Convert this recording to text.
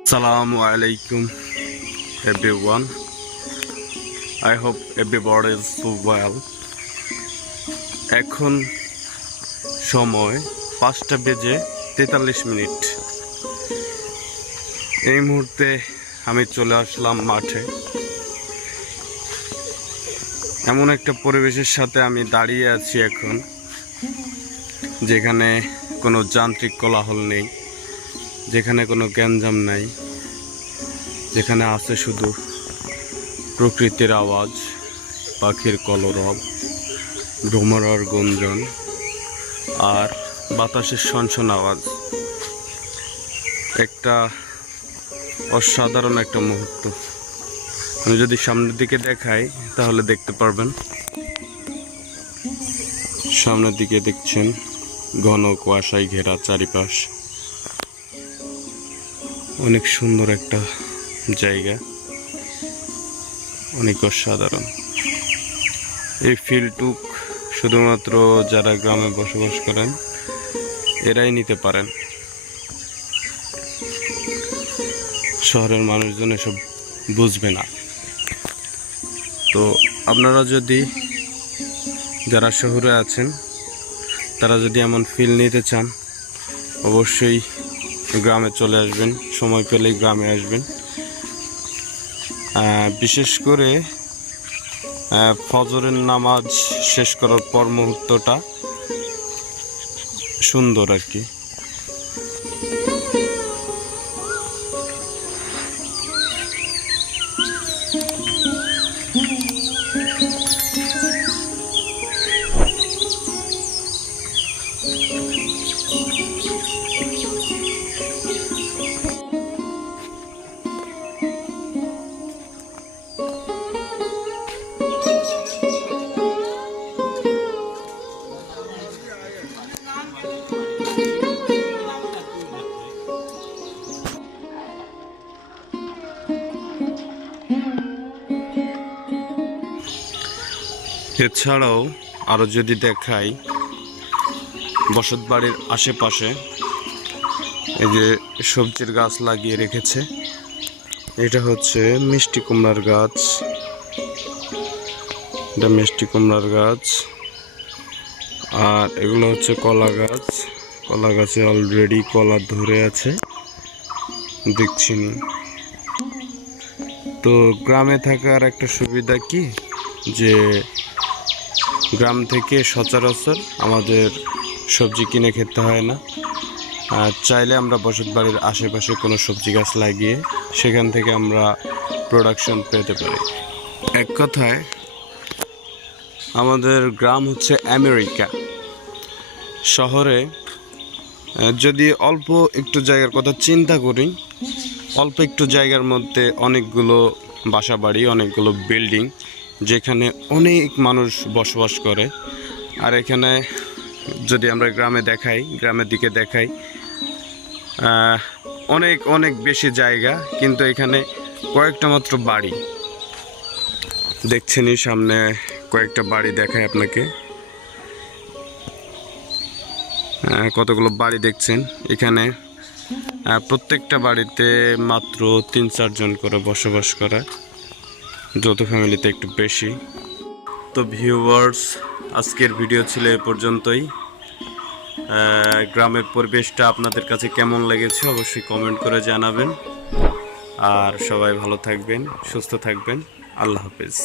Assalamu alaikum, everyone. I hope everybody is so well. এখন সময় পাঁচটা বেজে তেতাল্লিশ মিনিট এই মুহূর্তে আমি চলে আসলাম মাঠে এমন একটা পরিবেশের সাথে আমি দাঁড়িয়ে আছি এখন যেখানে কোনো যান্ত্রিক কোলাহল নেই, যেখানে কোনো গ্যাঞ্জাম নাই, যেখানে আছে শুধু প্রকৃতির আওয়াজ, পাখির কলরব, ভ্রমরার গুঞ্জন আর বাতাসের সনসন আওয়াজ। একটা অসাধারণ একটা মুহূর্ত। আমি যদি সামনের দিকে দেখাই, তাহলে দেখতে পারবেন। সামনের দিকে দেখছেন ঘন কুয়াশায় ঘেরা চারিপাশ। অনেক সুন্দর একটা জায়গা। অনেক অসাধারণ। এই ফিল্ডটুক শুধুমাত্র যারা গ্রামে বসবাস করেন, এরাই নিতে পারেন। শহরের মানুষজন এসব বুঝবে না। তো আপনারা যদি যারা শহরে আছেন তারা যদি এমন ফিল নিতে চান, অবশ্যই গ্রামে চলে আসবেন, সময় পেলেই গ্রামে আসবেন। বিশেষ করে ফজরের নামাজ শেষ করার পর মুহূর্তটা সুন্দর আর কি। এছাড়াও আরও যদি দেখাই, বসত বাড়ির আশেপাশে এই যে সবজির গাছ লাগিয়ে রেখেছে। এটা হচ্ছে মিষ্টি কুমড়ার গাছ। এটা মিষ্টি কুমড়ার গাছ। আর এগুলো হচ্ছে কলা গাছ। কলা গাছে অলরেডি কলা ধরে আছে। দেখছি নি। তো গ্রামে থাকার একটা সুবিধা কি? যে গ্রাম থেকে সচরাচর আমাদের সবজি কিনে খেতে হয় না। আর চাইলে আমরা বসত বাড়ির আশেপাশে কোনো সবজি গাছ লাগিয়ে সেখান থেকে আমরা প্রোডাকশন পেতে পারি। এক কথায়, আমাদের গ্রাম হচ্ছে আমেরিকা। শহরে যদি অল্প একটু জায়গার কথা চিন্তা করি, অল্প একটু জায়গার মধ্যে অনেকগুলো বাসা বাড়ি, অনেকগুলো বিল্ডিং যেখানে অনেক মানুষ বসবাস করে। আর এখানে যদি আমরা গ্রামে দেখাই, গ্রামের দিকে দেখাই অনেক অনেক বেশি জায়গা, কিন্তু এখানে কয়েকটা মাত্র বাড়ি। দেখছেনই সামনে কয়েকটা বাড়ি দেখায় আপনাকে। কতগুলো বাড়ি দেখছেন? এখানে প্রত্যেকটা বাড়িতে মাত্র তিন চারজন করে বসবাস করে। যৌথ ফ্যামিলিতে একটু বেশি। তো ভিউয়ার্স আজকের ভিডিও ছিল এ পর্যন্তই। গ্রামের পরিবেশটা আপনাদের কাছে কেমন লেগেছে অবশ্যই কমেন্ট করে জানাবেন। আর সবাই ভালো থাকবেন, সুস্থ থাকবেন। আল্লাহ হাফেজ।